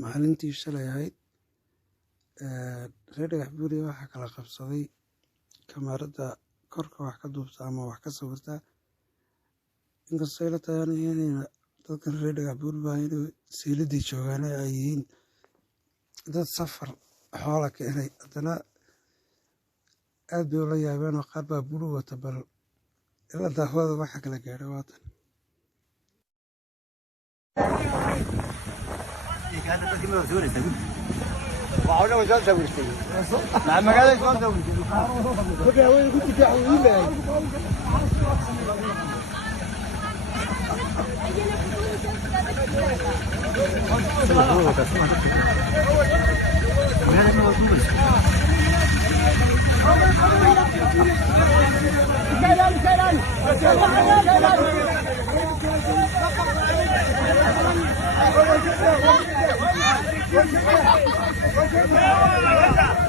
maalintii shalay ahayd reer dhagax buur waxaa kala qabsaday kamarada korka wax ka duubta ama wax ka sawirta inkastoo ila tahay inayna dadkan reer dhagax buur baahina siiladii joogaan ay yihiin dad safar xoola keenay haddana aad bay ula yaabeen oo qaar baa buru wata bal ila daawada waxa kala gaadhay waatan وعاونا وزاد زوجتي نعم ما قالش ما زوجتي بقى وين كنت تعويل Thank you.